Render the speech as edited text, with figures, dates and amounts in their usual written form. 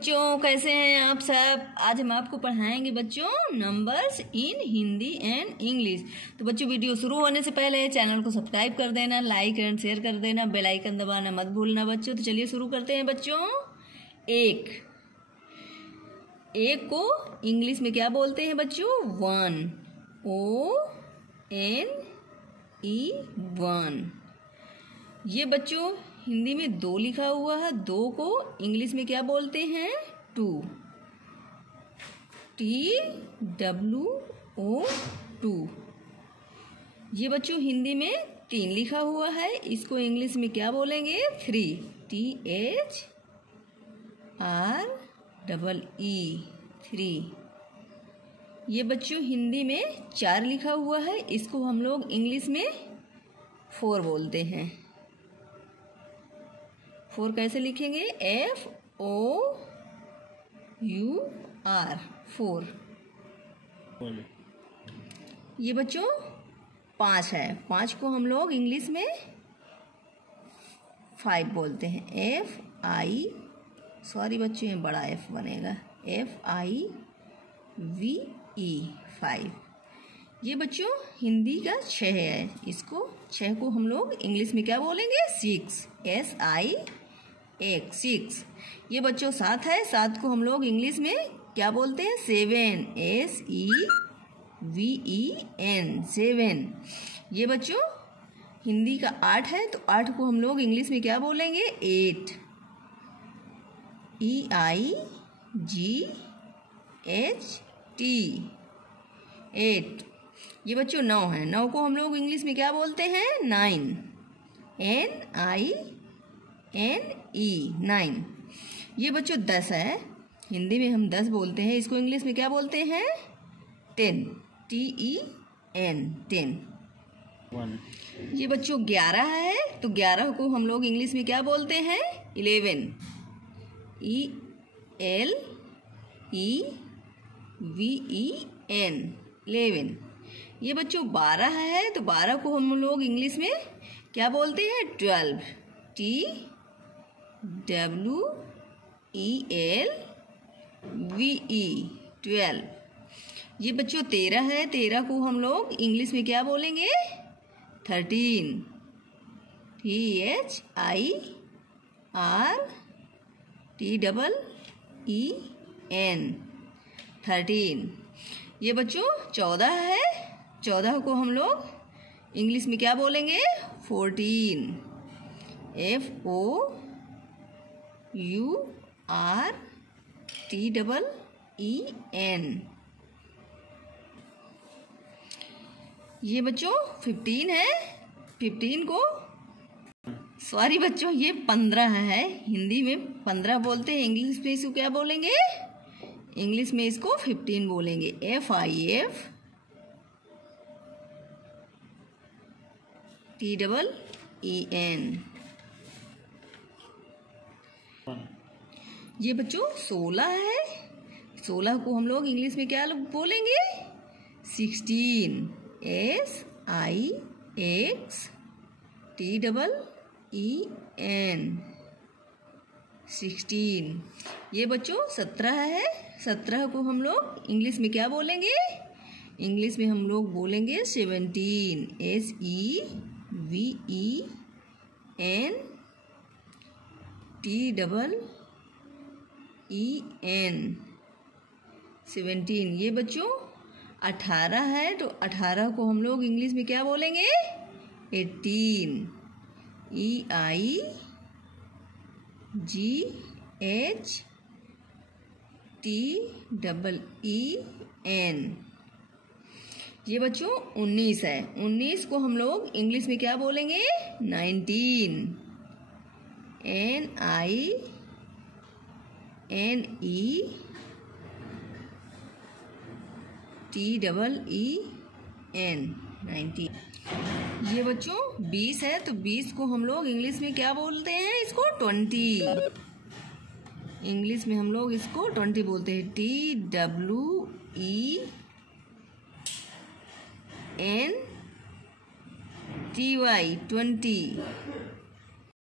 बच्चों कैसे हैं आप सब। आज हम आपको पढ़ाएंगे बच्चों numbers in Hindi and English. तो बच्चों वीडियो शुरू होने से पहले चैनल को सब्सक्राइब कर देना, लाइक एंड शेयर कर देना, बेल आइकन दबाना मत भूलना बच्चों। तो चलिए शुरू करते हैं बच्चों। एक को इंग्लिश में क्या बोलते हैं बच्चों? One, ONE, one. ये बच्चों हिंदी में दो लिखा हुआ है, दो को इंग्लिश में क्या बोलते हैं? Two, TWO, two. ये बच्चों हिंदी में तीन लिखा हुआ है, इसको इंग्लिश में क्या बोलेंगे? Three, THREE, three. ये बच्चों हिंदी में चार लिखा हुआ है, इसको हम लोग इंग्लिश में फोर बोलते हैं। फोर कैसे लिखेंगे? FOUR, four. ये बच्चों पाँच है, पाँच को हम लोग इंग्लिश में फाइव बोलते हैं। सॉरी बच्चों ये बड़ा F बनेगा, FIVE, फाइव। ये बच्चों हिंदी का छः है, इसको छः को हम लोग इंग्लिश में क्या बोलेंगे? Six, SIX, six. ये बच्चों सात है, सात को हम लोग इंग्लिश में क्या बोलते हैं? Seven, SEVEN, seven. ये बच्चों हिंदी का आठ है, तो आठ को हम लोग इंग्लिश में क्या बोलेंगे? Eight, EIGHT, eight. ये बच्चों नौ है, नौ को हम लोग इंग्लिश में क्या बोलते हैं? Nine, NINE, nine. ये बच्चों दस है, हिंदी में हम दस बोलते हैं, इसको इंग्लिश में क्या बोलते हैं? Ten, TEN, ten. ये बच्चों ग्यारह है, तो ग्यारह को हम लोग इंग्लिश में क्या बोलते हैं? Eleven, ELEVEN, eleven. ये बच्चों बारह है, तो बारह को हम लोग इंग्लिश में क्या बोलते हैं? Twelve, TWELVE, twelve. ये बच्चों तेरह है, तेरह को हम लोग इंग्लिश में क्या बोलेंगे? Thirteen, THIRTEEN, thirteen. ये बच्चों चौदह है, चौदह को हम लोग इंग्लिश में क्या बोलेंगे? Fourteen, FOURTEEN। ये बच्चों फिफ्टीन है, फिफ्टीन को सॉरी बच्चों ये पंद्रह है, हिंदी में पंद्रह बोलते हैं, इंग्लिश में इसको क्या बोलेंगे? इंग्लिश में इसको 15 बोलेंगे, FIFTEEN। ये बच्चों 16 है, 16 को हम लोग इंग्लिश में क्या बोलेंगे? 16, SIXTEEN, 16। ये बच्चों 17 है, 17 को हम लोग इंग्लिश में क्या बोलेंगे? इंग्लिश में हम लोग बोलेंगे 17, SEVENTEEN, 17। ये बच्चों 18 है, तो 18 को हम लोग इंग्लिश में क्या बोलेंगे? 18, EIGHTEEN। ये बच्चों 19 है, 19 को हम लोग इंग्लिश में क्या बोलेंगे? 19, NINETEEN, 19। ये बच्चों 20 है, तो 20 को हम लोग इंग्लिश में क्या बोलते हैं? इसको 20, इंग्लिश में हम लोग इसको 20 बोलते हैं, TWENTY, 20।